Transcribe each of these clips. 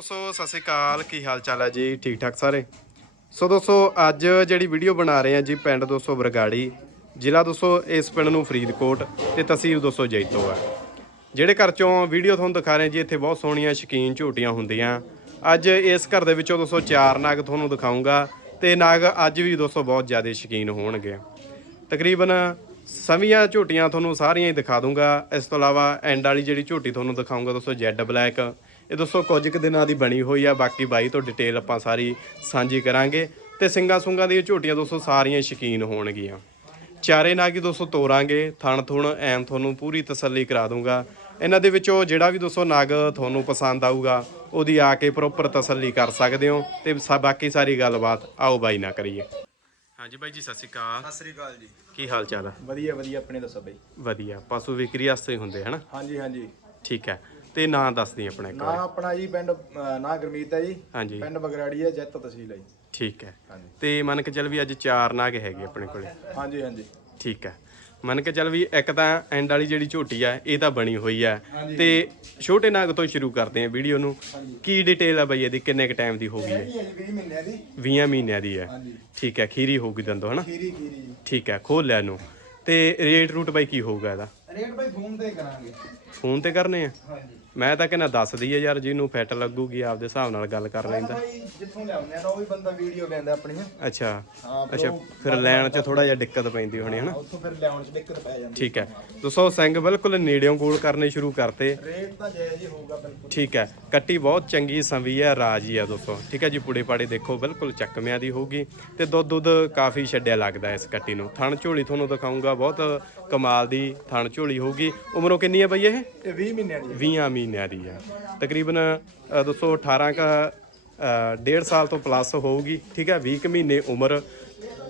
ਦੋਸਤੋ, ਸਤਿ ਸ਼੍ਰੀ ਅਕਾਲ। ਕੀ ਹਾਲ ਚਾਲ ਹੈ ਜੀ? ਠੀਕ ਠਾਕ ਸਾਰੇ? ਸੋ ਦੋਸਤੋ, ਅੱਜ ਜਿਹੜੀ ਵੀਡੀਓ ਬਣਾ ਰਹੇ ਹਾਂ ਜੀ ਪਿੰਡ ਦੋਸਤੋ ਬਰਗਾੜੀ, ਜ਼ਿਲ੍ਹਾ ਦੋਸਤੋ ਇਸ ਪਿੰਡ ਨੂੰ ਫਰੀਦਕੋਟ ਤੇ ਤਹਿਸੀਲ ਦੋਸਤੋ ਜੈਤੋ ਆ। ਜਿਹੜੇ ਘਰ ਚੋਂ ਵੀਡੀਓ ਤੁਹਾਨੂੰ ਦਿਖਾ ਰਹੇ ਜੀ, ਇੱਥੇ ਬਹੁਤ ਸੋਹਣੀਆਂ ਸ਼ਕੀਨ ਝੂਟੀਆਂ ਹੁੰਦੀਆਂ। ਅੱਜ ਇਸ ਘਰ ਦੇ ਵਿੱਚੋਂ ਦੋਸਤੋ ਚਾਰ ਨਾਗ ਤੁਹਾਨੂੰ ਦਿਖਾਉਂਗਾ ਤੇ ਨਾਗ ਅੱਜ ਵੀ ਦੋਸਤੋ ਬਹੁਤ ਜ਼ਿਆਦਾ ਸ਼ਕੀਨ ਹੋਣਗੇ। ਤਕਰੀਬਨ ਸਵੀਆਂ ਝੂਟੀਆਂ ਤੁਹਾਨੂੰ ਸਾਰੀਆਂ ਹੀ ਦਿਖਾ ਦੂੰਗਾ। ਇਸ ਤੋਂ ਇਲਾਵਾ ਐਂਡ ਵਾਲੀ ਜਿਹੜੀ ਝੂਟੀ ਤੁਹਾਨੂੰ ਦਿਖਾਉਂਗਾ ਦੋਸਤੋ, ਜੈਡ ਬਲੈਕ। ਇਹ ਦੋਸਤੋ ਕੁਝ ਕੁ ਦਿਨਾਂ ਦੀ ਬਣੀ ਹੋਈ ਆ ਬਾਕੀ ਬਾਈ ਤੋਂ ਡਿਟੇਲ ਆਪਾਂ ਸਾਰੀ ਸਾਂਝੀ ਕਰਾਂਗੇ। ਤੇ ਸਿੰਗਾ ਸੁੰਗਾ ਦੀਆਂ ਝੋਟੀਆਂ ਦੋਸਤੋ ਸਾਰੀਆਂ ਸ਼ਕੀਨ ਹੋਣਗੀਆਂ। ਚਾਰੇ ਨਾਗੀ ਦੋਸਤੋ ਤੋਰਾਂਗੇ ਥਣ ਥੁਣ ਐਮ ਤੁਹਾਨੂੰ ਪੂਰੀ ਤਸੱਲੀ ਕਰਾ ਦੂੰਗਾ। ਇਹਨਾਂ ਦੇ ਵਿੱਚੋਂ ਜਿਹੜਾ ਵੀ ਦੋਸਤੋ ਨਗ ਤੁਹਾਨੂੰ ਪਸੰਦ ਆਊਗਾ ਉਹਦੀ ਆ ਕੇ ਪ੍ਰੋਪਰ ਤਸੱਲੀ ਕਰ ਸਕਦੇ ਹੋ। ਤੇ ਬਾਕੀ ਸਾਰੀ ਗੱਲਬਾਤ ਆਓ ਬਾਈ ਨਾ ਕਰੀਏ। ਹਾਂਜੀ ਬਾਈ ਜੀ ਸਤਿ ਸ਼੍ਰੀ ਅਕਾਲ। ਸਤਿ ਸ੍ਰੀ ਅਕਾਲ ਜੀ। ਕੀ ਹਾਲ ਚਾਲ ਹੈ ਵਧੀਆ ਵਧੀਆ ਆਪਣੇ ਦੱਸੋ ਬਈ। ਵਧੀਆ ਪਸ਼ੂ ਵਿਕਰੀ ਵਾਸਤੇ ਹੀ ਹੁੰਦੇ ਹਨਾ? ਹਾਂਜੀ ਹਾਂਜੀ। ਠੀਕ ਹੈ। ਤੇ ਨਾਂ ਦੱਸਦੀ ਆਪਣਾ ਇੱਕ ਨਾ ਵਾਰ। ਆਪਣਾ ਜੀ ਪਿੰਡ ਅਹ, ਨਾ ਗੁਰਮੀਤ ਹੈ ਜੀ। ਹਾਂਜੀ। ਪਿੰਡ ਬਗਰਾੜੀ ਹੈ ਜੈਤੋ ਤਹਿਸੀਲ ਹੈ ਜੀ। ਠੀਕ ਹੈ। ਹਾਂਜੀ। ਤੇ ਮੰਨ ਕੇ ਚੱਲ ਵੀ ਅੱਜ ਚਾਰ ਨਾਗ ਹੈਗੇ ਆਪਣੇ ਕੋਲੇ। ਹਾਂਜੀ ਹਾਂਜੀ। ਠੀਕ ਹੈ। ਮੰਨ ਕੇ ਚੱਲ ਵੀ ਇੱਕ ਤਾਂ ਐਂਡ ਵਾਲੀ ਜਿਹੜੀ ਝੋਟੀ ਆ ਇਹ ਤਾਂ ਬਣੀ ਹੋਈ ਆ। ਤੇ ਛੋਟੇ ਨਾਗ ਤੋਂ ਸ਼ੁਰੂ ਕਰਦੇ ਆ ਵੀਡੀਓ ਨੂੰ। ਕੀ ਡਿਟੇਲ ਆ ਬਈ ਇਹਦੀ? ਕਿੰਨੇ ਕ ਟਾਈਮ ਦੀ ਹੈ ਹੈਗੀ ਹੈ? ਜੀ 20 ਮਹੀਨਿਆਂ ਦੀ। 20 ਮਹੀਨਿਆਂ ਦੀ ਹੈ। ਹਾਂਜੀ। ਠੀਕ ਹੈ ਖੀਰੀ ਹੋਊਗੀ ਦੰਦੋ ਹਨਾ? ਖੀਰੀ ਖੀਰੀ ਜੀ। ਠੀਕ ਹੈ ਖੋਲ ਲਿਆ ਇਹਨੂੰ। ਤੇ ਰੇਟ ਰੂਟ ਬਾਈ ਕੀ ਹੋਊਗਾ ਇਹਦਾ? ਰੇਟ ਬਈ ਫੋਨ ਤੇ ਕਰਾਂਗੇ। ਫੋਨ ਤੇ ਕਰਨੇ ਆ? ਹਾਂਜੀ। ਮੈਂ ਤਾਂ ਕਹਿੰਦਾ ਦੱਸ ਦਈਏ ਯਾਰ ਜਿਹਨੂੰ ਫਿੱਟ ਲੱਗੂਗੀ ਆਪਦੇ ਹਿਸਾਬ ਨਾਲ ਗੱਲ ਕਰ ਲੈਂਦਾ। ਭਾਈ ਜਿੱਥੋਂ ਲਿਆਉਂਦੇ ਆ ਤਾਂ ਉਹ ਵੀ ਬੰਦਾ ਵੀਡੀਓ ਲੈਂਦਾ ਆਪਣੀਆਂ। ਅੱਛਾ। ਹਾਂ ਅੱਛਾ ਫਿਰ ਲੈਣ 'ਚ ਥੋੜਾ ਜਿਹਾ ਦਿੱਕਤ ਪੈਂਦੀ ਹੋਣੀ ਹਨਾ? ਉੱਥੋਂ ਫਿਰ ਲਿਆਉਣ 'ਚ ਦਿੱਕਤ ਪੈ ਜਾਂਦੀ। ਠੀਕ ਹੈ। ਦੋਸਤੋ ਸਿੰਘ ਬਿਲਕੁਲ ਨੇੜਿਓਂ ਗੋਲ ਕਰਨੇ ਸ਼ੁਰੂ ਕਰਤੇ। ਰੇਟ ਤਾਂ ਜਾਇਜ਼ ਹੀ ਹੋਊਗਾ ਬਿਲਕੁਲ। ਠੀਕ ਹੈ। ਕੱਟੀ ਬਹੁਤ ਚੰਗੀ ਸੰਵੀ ਹੈ ਰਾਜੀ ਹੈ ਦੋਸਤੋ। ਠੀਕ ਹੈ ਜੀ ਪੁੜੇ ਪਾੜੇ ਦੇਖੋ ਬਿਲਕੁਲ ਚੱਕਮਿਆਂ ਦੀ ਹੋਊਗੀ। ਤੇ ਦੁੱਧ ਦੁੱਧ ਕਾਫੀ ਛੱਡਿਆ ਲੱਗਦਾ ਇਸ ਕੱਟੀ ਨੂੰ। ਥਣ ਝੋਲੀ ਤੁਹਾਨੂੰ ਦਿਖਾਉਂਗਾ ਬਹੁਤ ਕਮਾਲ ਦੀ ਥਣ ਝੋਲੀ ਹੋਊਗੀ। ਉਮਰੋਂ ਕਿੰਨੀ ਹੈ ਬਈ ਇਹ? ਇਹ 20 ਮਹੀਨਿਆਂ ਦੀ ਹੈ। 20 ਮਹੀਨਿਆਂ ਦੀ ਹੈ। ਤਕਰੀਬਨ ਅ, ਦੋਸਤੋ 18 ਕ ਡੇਢ ਸਾਲ ਤੋਂ ਪਲੱਸ ਹੋਊਗੀ। ਠੀਕ ਹੈ 20 ਕੁ ਮਹੀਨੇ ਉਮਰ।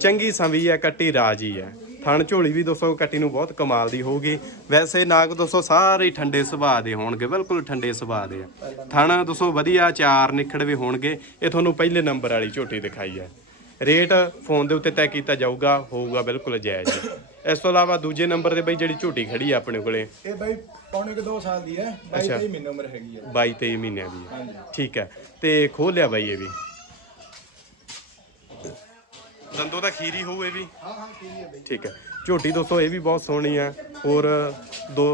ਚੰਗੀ ਸੰਵੀ ਹੈ ਕੱਟੀ ਰਾਜੀ ਹੈ। ਥਣ ਝੋਲੀ ਵੀ ਦੋਸਤੋ ਕੱਟੀ ਨੂੰ ਬਹੁਤ ਕਮਾਲ ਦੀ ਹੋਊਗੀ। ਵੈਸੇ ਨਾਗ ਦੋਸਤੋ ਸਾਰੇ ਹੀ ਠੰਡੇ ਸੁਭਾਅ ਦੇ ਹੋਣਗੇ ਬਿਲਕੁਲ ਠੰਡੇ ਸੁਭਾਅ ਦੇ ਆ। ਥਣ ਦੋਸਤੋ ਵਧੀਆ ਚਾਰ ਨਿਖੜਵੇ ਹੋਣਗੇ। ਇਹ ਤੁਹਾਨੂੰ ਪਹਿਲੇ ਨੰਬਰ ਵਾਲੀ ਝੋਟੀ ਦਿਖਾਈ ਹੈ। ਰੇਟ ਫੋਨ ਦੇ ਉੱਤੇ ਤੈਅ ਕੀਤਾ ਜਾਊਗਾ ਹੋਊਗਾ ਬਿਲਕੁਲ ਜਾਇਜ਼। ਇਸ ਤੋਂ ਇਲਾਵਾ ਦੂਜੇ ਨੰਬਰ ਤੇ ਬਈ ਜਿਹੜੀ ਝੋਟੀ ਖੜੀ ਆ ਆਪਣੇ ਕੋਲੇ। ਇਹ ਬਾਈ ਪੌਣੇ ਕਿ 2 ਸਾਲ ਦੀ ਹੈ 22 ਅੱਛਾ। 23 ਮਹੀਨੇ ਉਮਰ ਹੈਗੀ ਹੈ। 22 23 ਮਹੀਨਿਆਂ ਦੀ ਹੈ। ਹਾਂਜੀ। ਠੀਕ ਹੈ। ਤੇ ਖੋਲ ਲਿਆ ਬਾਈ ਇਹ ਵੀ। ਦੰਦੋ ਦਾ ਖੀਰੀ ਹੋਊ ਇਹ ਵੀ। ਹਾਂ ਹਾਂ ਠੀਕ ਹੈ ਬਈ। ਠੀਕ ਹੈ। ਝੋਟੀ ਦੋਸਤੋ ਇਹ ਵੀ ਬਹੁਤ ਸੋਹਣੀ ਆ ਹੋਰ ਦੋ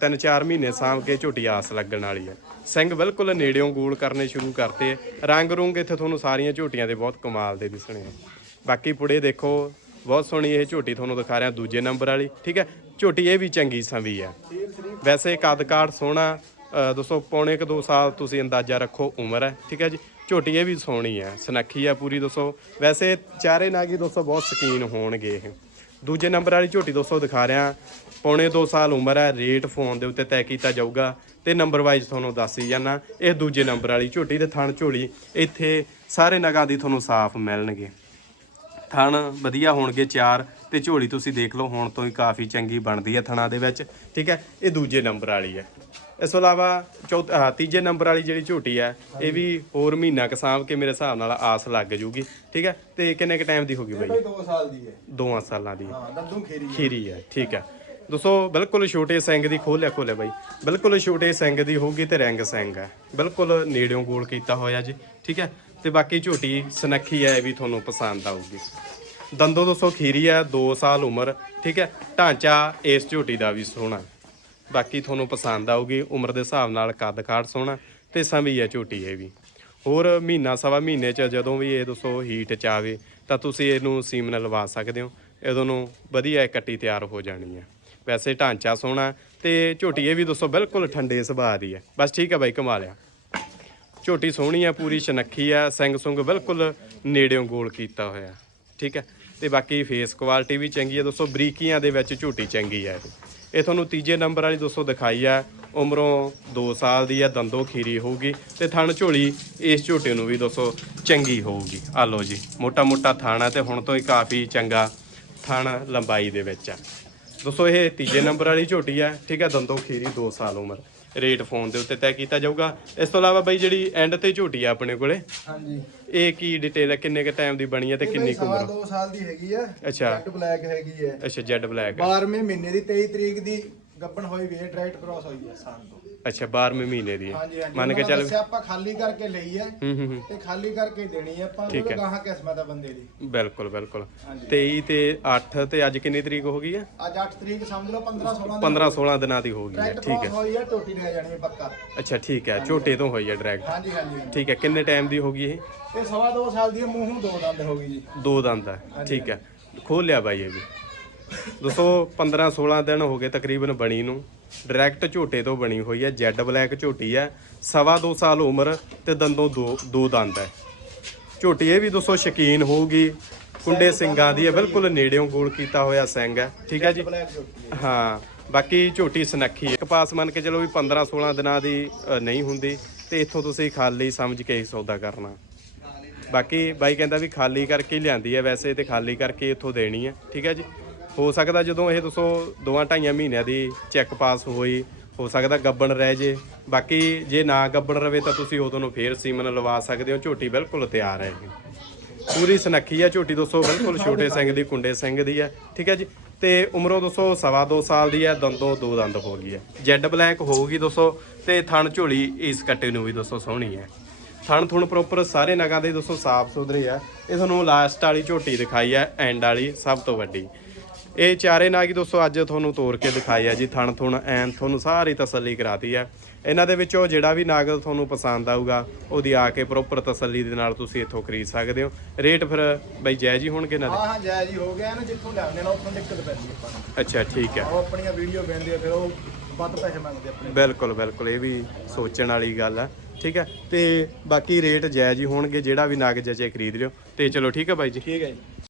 ਤਿੰਨ ਚਾਰ ਮਹੀਨੇ ਸਾਂਭ ਕੇ ਝੋਟੀ ਆਸ ਲੱਗਣ ਵਾਲੀ ਹੈ। ਸਿੰਘ ਬਿਲਕੁਲ ਨੇੜਿਓਂ ਗੋਲ ਕਰਨੇ ਸ਼ੁਰੂ ਕਰਤੇ ਰੰਗ ਰੂੰਗ ਇੱਥੇ ਤੁਹਾਨੂੰ ਸਾਰੀਆਂ ਝੋਟੀਆਂ ਦੇ ਬਹੁਤ ਕਮਾਲ ਦੇ ਦਿਸਣੇ ਬਾਕੀ ਪੁੜੇ ਦੇਖੋ ਬਹੁਤ ਸੋਹਣੀ ਇਹ ਝੋਟੀ ਤੁਹਾਨੂੰ ਦਿਖਾ ਰਿਹਾ ਦੂਜੇ ਨੰਬਰ ਵਾਲੀ ਠੀਕ ਹੈ? ਝੋਟੀ ਇਹ ਵੀ ਚੰਗੀ ਸੰਵੀ ਆ। ਵੈਸੇ ਕੱਦ ਕਾਠ ਸੋਹਣਾ ਅ, ਦੋਸਤੋ ਪੌਣੇ ਕੁ 2 ਸਾਲ ਤੁਸੀਂ ਅੰਦਾਜ਼ਾ ਰੱਖੋ ਉਮਰ ਹੈ ਠੀਕ ਹੈ ਜੀ? ਝੋਟੀ ਇਹ ਵੀ ਸੋਹਣੀ ਹੈ ਸੁਨੱਖੀ ਹੈ ਪੂਰੀ ਦੋਸਤੋ ਵੈਸੇ ਚਾਰੇ ਨਾਗੀ ਦੋਸਤੋ ਬਹੁਤ ਸ਼ਕੀਨ ਹੋਣਗੇ ਇਹ। ਦੂਜੇ ਨੰਬਰ ਵਾਲੀ ਝੋਟੀ ਦੋਸਤੋ ਦਿਖਾ ਰਿਹਾ। ਪੌਣੇ 2 ਸਾਲ ਉਮਰ ਹੈ, ਰੇਟ ਫੋਨ ਦੇ ਉੱਤੇ ਤੈਅ ਕੀਤਾ ਜਾਊਗਾ ਤੇ ਨੰਬਰ ਵਾਈਜ਼ ਤੁਹਾਨੂੰ ਦੱਸ ਹੀ ਜਾਣਾ ਇਹ ਦੂਜੇ ਨੰਬਰ ਵਾਲੀ ਝੋਟੀ ਤੇ ਥਣ ਝੋਲੀ ਇੱਥੇ ਸਾਰੇ ਨਗਾਂ ਦੀ ਤੁਹਾਨੂੰ ਸਾਫ਼ ਮਿਲਣਗੇ। ਥਣ ਵਧੀਆ ਹੋਣਗੇ ਚਾਰ ਤੇ ਝੋਲੀ ਤੁਸੀਂ ਦੇਖ ਲਓ ਹੁਣ ਤੋਂ ਹੀ ਕਾਫੀ ਚੰਗੀ ਬਣਦੀ ਹੈ ਥਣਾ ਦੇ ਵਿੱਚ। ਠੀਕ ਹੈ ਇਹ ਦੂਜੇ ਨੰਬਰ ਵਾਲੀ ਹੈ। ਇਸ ਤੋਂ ਇਲਾਵਾ ਚੌਥ ਤੀਜੇ ਨੰਬਰ ਵਾਲੀ ਜਿਹੜੀ ਝੋਟੀ ਹੈ ਇਹ ਵੀ ਹੋਰ ਮਹੀਨਾ ਕੁ ਸਾਂਭ ਕੇ ਮੇਰੇ ਹਿਸਾਬ ਨਾਲ ਆਸ ਲੱਗ ਜੂਗੀ। ਠੀਕ ਹੈ ਤੇ ਕਿੰਨੇ ਕ ਟਾਈਮ ਦੀ ਹੋਗੀ ਬਾਈ? ਬਾਈ 2 ਸਾਲ ਦੀ ਹੈ। ਦੋਵਾਂ ਸਾਲਾਂ ਦੀ। ਹਾਂ ਦੰਦੂ ਖੀਰੀ ਹੈ। ਖੀਰੀ ਹੈ ਠੀਕ ਹੈ। ਦੋਸਤੋ ਬਿਲਕੁਲ ਛੋਟੇ ਸਿੰਘ ਦੀ ਖੋਲਿਆ ਖੋਲਿਆ ਬਾਈ। ਬਿਲਕੁਲ ਛੋਟੇ ਸਿੰਘ ਦੀ ਹੋਊਗੀ ਤੇ ਰੰਗ ਸਿੰਘ ਹੈ। ਬਿਲਕੁਲ ਨੇੜਿਓਂ ਗੋਲ ਕੀਤਾ ਹੋਇਆ ਜੀ। ਠੀਕ ਹੈ ਤੇ ਬਾਕੀ ਝੋਟੀ ਸਨੱਖੀ ਹੈ, ਇਹ ਵੀ ਤੁਹਾਨੂੰ ਪਸੰਦ ਆਊਗੀ। ਦੰਦੋ ਦੋਸਤੋ ਖੀਰੀ ਹੈ 2 ਸਾਲ ਉਮਰ, ਠੀਕ ਹੈ? ਢਾਂਚਾ ਇਸ ਝੋਟੀ ਦਾ ਵੀ ਸੋਹਣਾ। ਬਾਕੀ ਤੁਹਾਨੂੰ ਪਸੰਦ ਆਊਗੀ, ਉਮਰ ਦੇ ਹਿਸਾਬ ਨਾਲ ਕੱਦ ਕਾਠ ਸੋਹਣਾ, ਤੇ ਸੰਭੀ ਹੈ ਝੋਟੀ ਇਹ ਵੀ। ਹੋਰ ਮਹੀਨਾ, ਸਵਾ ਮਹੀਨੇ ਚ ਜਦੋਂ ਵੀ ਇਹ ਦੋਸਤੋ ਹੀਟ ਚ ਆਵੇ, ਤਾਂ ਤੁਸੀਂ ਇਹਨੂੰ ਸੀਮਨ ਲਵਾ ਸਕਦੇ ਹੋ। ਇਹਦੋਂ ਨੂੰ ਵਧੀਆ ਕੱਟੀ ਤਿਆਰ ਹੋ ਜਾਣੀ ਹੈ। ਵੈਸੇ ਢਾਂਚਾ ਸੋਹਣਾ, ਤੇ ਝੋਟੀ ਇਹ ਵੀ ਦੋਸਤੋ ਬਿਲਕੁਲ ਠੰਡੇ ਸੁਭਾਅ ਦੀ ਹੈ। ਬਸ ਠੀਕ ਹੈ ਬਾਈ ਕਮਾ ਲਿਆ ਝੋਟੀ ਸੋਹਣੀ ਆ, ਪੂਰੀ ਸ਼ਨੱਖੀ ਆ, ਸਿੰਘ ਸੁੰਗ ਬਿਲਕੁਲ ਨੇੜਿਓਂ ਗੋਲ ਕੀਤਾ ਹੋਇਆ। ਠੀਕ ਹੈ ਤੇ ਬਾਕੀ ਫੇਸ ਕੁਆਲਿਟੀ ਵੀ ਚੰਗੀ ਹੈ ਦੋਸਤੋ, ਬਰੀਕੀਆਂ ਦੇ ਵਿੱਚ ਝੋਟੀ ਚੰਗੀ ਹੈ ਇਹ ਤੁਹਾਨੂੰ ਤੀਜੇ ਨੰਬਰ ਵਾਲੀ ਦੋਸਤੋ ਦਿਖਾਈ ਆ, ਉਮਰੋਂ 2 ਸਾਲ ਦੀ ਆ, ਦੰਦੋ ਖੀਰੀ ਹੋਊਗੀ ਤੇ ਥਣ ਝੋਲੀ ਇਸ ਝੋਟੇ ਨੂੰ ਵੀ ਦੋਸਤੋ ਚੰਗੀ ਹੋਊਗੀ। ਆ ਲਓ ਜੀ ਮੋਟਾ ਮੋਟਾ ਥਣ ਆ ਤੇ ਹੁਣ ਤੋਂ ਹੀ ਕਾਫੀ ਚੰਗਾ ਥਣ ਲੰਬਾਈ ਦੇ ਵਿੱਚ ਆ। ਦੋਸਤੋ, ਇਹ ਤੀਜੇ ਨੰਬਰ ਵਾਲੀ ਝੋਟੀ ਆ, ਠੀਕ ਹੈ ਦੰਦੋ ਖੀਰੀ 2 ਸਾਲ ਉਮਰ। ਰੇਟ ਫੋਨ ਦੇ ਉੱਤੇ ਤੈਅ ਕੀਤਾ ਜਾਊਗਾ। ਇਸ ਤੋਂ ਇਲਾਵਾ ਬਈ ਜਿਹੜੀ ਐਂਡ ਤੇ ਝੋਟੀ ਆ ਆਪਣੇ ਕੋਲੇ ਹਾਂਜੀ। ਇਹ ਕੀ ਡਿਟੇਲ ਹੈ ਕਿੰਨੇ ਕ ਟਾਈਮ ਦੀ ਬਣੀ ਹੈ ਤੇ ਕਿੰਨੀ ਕੁ ਉਮਰ 2 ਸਾਲ ਦੀ ਹੈਗੀ ਹੈ ਅੱਛਾ। ਜੈਟ ਬਲੈਕ ਹੈਗੀ ਹੈ ਅੱਛਾ ਜੈਡ ਬਲੈਕ 12ਵੇਂ ਮਹੀਨੇ ਦੀ 23 ਤਰੀਕ ਦੀ ਗੱਬਣ ਹੋਈ ਵੇ ਡਾਇਰੈਕਟ ਕ੍ਰਾਸ ਹੋਈ ਹੈ ਸਾਲ ਤੋਂ। ਅੱਛਾ 12ਵੇਂ ਮਹੀਨੇ ਦੀ ਹੈ। ਹਾਂਜੀ ਹਾਂਜੀ। ਮੰਨ ਕੇ ਉਹਨਾਂ ਚੱਲ ਦੱਸਿਆ ਆਪਾਂ ਖਾਲੀ ਕਰਕੇ ਲਈ ਹੈ। ਹੂੰ ਹੂੰ ਹੂੰ। ਤੇ ਖਾਲੀ ਕਰਕੇ ਦੇਣੀ ਹੈ। ਆਪਾਂ ਠੀਕ ਉਹ। ਗਾਹਾਂ ਕਿਸਮਤ ਆ ਬੰਦੇ ਦੀ। ਬਿਲਕੁਲ ਬਿਲਕੁਲ। ਹਾਂਜੀ। 23 ਤੇ 8 ਤੇ ਅੱਜ ਕਿੰਨੀ ਤਰੀਕ ਹੋ ਗਈ ਹੈ? ਅੱਜ 8 ਤਰੀਕ ਸਮਝ ਲਓ 15 16 15 16 ਦਿਨਾਂ ਦੀ ਹੋ ਗਈ ਹੈ ਟਰੈਕਟ ਠੀਕ ਹੈ। ਹੋਈ ਹੈ ਟੋਟੀ ਰਹਿ ਜਾਣੀ ਹੈ ਪੱਕਾ। ਅੱਛਾ ਠੀਕ ਹੈ। ਝੋਟੇ ਤੋਂ ਹੋਈ ਹੈ ਡਾਇਰੈਕਟ ਹਾਂਜੀ ਹਾਂਜੀ ਹਾਂਜੀ। ਠੀਕ ਹੈ ਕਿੰਨੇ ਟਾਈਮ ਦੀ ਹੋ ਗਈ ਇਹ? ਇਹ ਸਵਾ ਦੋ ਸਾਲ ਦੀ ਹੈ, ਮੂੰਹੋਂ ਦੋ ਦੰਦ ਹੋ ਗਈ ਜੀ। ਦੋ ਦੰਦ ਹੈ ਠੀਕ ਹੈ। ਖੋਲ ਲਿਆ ਬਾਈ ਇਹ ਵੀ। ਦੋਸਤੋ 15 16 ਦਿਨ ਹੋ ਗਏ ਤਕਰੀਬਨ ਬਣੀ ਨੂੰ। ਡਾਇਰੈਕਟ ਝੋਟੇ ਤੋਂ ਬਣੀ ਹੋਈ ਹੈ ਜੈਡ ਬਲੈਕ ਝੋਟੀ ਹੈ ਸਵਾ ਦੋ ਸਾਲ ਉਮਰ ਤੇ ਦੰਦੋਂ ਦੋ ਦੋ ਦੰਦ ਹੈ। ਝੋਟੀ ਇਹ ਵੀ ਦੋਸਤੋ ਸ਼ਕੀਨ ਹੋਊਗੀ ਕੁੰਡੇ ਸਿੰਘਾਂ ਦੀ ਹੈ ਬਿਲਕੁਲ ਨੇੜਿਓਂ ਗੋਲ ਕੀਤਾ ਹੋਇਆ ਸਿੰਘ ਹੈ ਠੀਕ ਹੈ ਜੀ? ਹੈ। ਬਾਕੀ ਝੋਟੀ ਸੁਨੱਖੀ ਹੈ। ਕਪਾਸ ਮੰਨ ਕੇ ਚਲੋ ਵੀ 15 16 ਦਿਨਾਂ ਦੀ ਨਹੀਂ ਹੁੰਦੀ ਤੇ ਇੱਥੋਂ ਤੁਸੀਂ ਖਾਲੀ ਸਮਝ ਕੇ ਹੀ ਸੌਦਾ ਕਰਨਾ। ਬਾਕੀ ਬਾਈ ਕਹਿੰਦਾ ਵੀ ਖਾਲੀ ਕਰਕੇ ਲਿਆਂਦੀ ਹੈ ਵੈਸੇ ਤੇ ਖਾਲੀ ਕਰਕੇ ਇੱਥੋਂ ਦੇਣੀ ਹੈ ਠੀਕ ਹੈ ਜੀ? ਹੋ ਸਕਦਾ ਜਦੋਂ ਇਹ ਦੱਸੋ ਦੋਆਂ ਢਾਈਆਂ ਮਹੀਨਿਆਂ ਦੀ ਚੈੱਕ ਪਾਸ ਹੋਈ ਹੋ ਸਕਦਾ ਗੱਬਣ ਰਹਿ ਜੇ। ਬਾਕੀ ਜੇ ਨਾ ਗੱਬਣ ਰਵੇ ਤਾਂ ਤੁਸੀਂ ਉਦੋਂ ਨੂੰ ਫੇਰ ਸੀਮਨ ਲਵਾ ਸਕਦੇ ਹੋ। ਝੋਟੀ ਬਿਲਕੁਲ ਤਿਆਰ ਹੈ ਪੂਰੀ ਸੁਨੱਖੀ ਹੈ ਝੋਟੀ ਦੋਸਤੋ ਬਿਲਕੁਲ ਛੋਟੇ ਸਿੰਘ ਦੀ ਕੁੰਡੇ ਸਿੰਘ ਦੀ ਹੈ। ਠੀਕ ਹੈ ਜੀ? ਤੇ ਉਮਰੋਂ ਦੋਸਤੋ ਸਵਾ ਦੋ ਸਾਲ ਦੀ ਹੈ ਦੰਦੋਂ ਦੋ ਦੰਦ ਹੋ ਗਈ ਹੈ। ਜੈਡ ਬਲੈਕ ਹੋਊਗੀ ਦੋਸਤੋ ਤੇ ਥਣ ਝੋਲੀ ਇਸ ਕੱਟੇ ਨੂੰ ਵੀ ਦੋਸਤੋ ਸੋਹਣੀ ਹੈ। ਥਣ ਥੁਣ ਪ੍ਰੋਪਰ ਸਾਰੇ ਨਗਾਂ ਦੇ ਦੋਸਤੋ ਸਾਫ਼ ਸੁਥਰੇ ਆ। ਇਹ ਤੁਹਾਨੂੰ ਲਾਸਟ ਵਾਲੀ ਝੋਟੀ ਦਿਖਾਈ ਹੈ ਐਂਡ ਵਾਲੀ ਸਭ ਤੋਂ ਵੱਡੀ। ਇਹ ਚਾਰੇ ਨਾਗ ਦੋਸਤੋ ਅੱਜ ਤੁਹਾਨੂੰ ਤੋੜ ਕੇ ਦਿਖਾਈ ਹੈ ਜੀ ਥਣ ਥੁਣ ਐਨ ਤੁਹਾਨੂੰ ਸਾਰੀ ਤਸੱਲੀ ਕਰਾਤੀ ਹੈ ਇਹਨਾਂ ਦੇ ਵਿੱਚੋਂ ਜਿਹੜਾ ਵੀ ਨਾਗ ਤੁਹਾਨੂੰ ਪਸੰਦ ਆਊਗਾ ਉਹਦੀ ਆ ਕੇ ਪ੍ਰੋਪਰ ਤਸੱਲੀ ਦੇ ਨਾਲ ਤੁਸੀਂ ਇੱਥੋਂ ਖਰੀਦ ਸਕਦੇ ਹੋ। ਰੇਟ ਫਿਰ ਬਈ ਜਾਇਜ਼ ਹੀ ਹੋਣਗੇ ਦੇ? ਹਾਂ ਹਾਂ ਜਾਇਜ਼ ਹੀ ਹੋ ਗਿਆ ਨਾ ਜਿੱਥੋਂ ਲਿਆਉਂਦੇ ਨੇ ਉੱਥੋਂ ਦਿੱਕਤ ਪੈਂਦੀ ਆਪਾਂ ਨੂੰ। ਅੱਛਾ ਠੀਕ ਹੈ। ਉਹ ਆਪਣੀਆਂ ਵੀਡੀਓ ਵੇਖਦੇ ਆ ਫਿਰ ਉਹ ਵੱਧ ਪੈਸੇ ਮੰਗਦੇ ਆਪਣੇ। ਬਿਲਕੁਲ ਬਿਲਕੁਲ ਇਹ ਵੀ ਸੋਚਣ ਵਾਲੀ ਗੱਲ ਆ ਠੀਕ ਹੈ। ਤੇ ਬਾਕੀ ਰੇਟ ਜਾਇਜ਼ ਹੀ ਹੋਣਗੇ ਜਿਹੜਾ ਵੀ ਨਾਗ ਜਚੇ ਖਰੀਦ ਲਿਓ। ਤੇ ਚਲੋ ਠੀਕ ਹੈ ਬਾਈ ਜੀ? ਠੀਕ ਹੈ ਜੀ।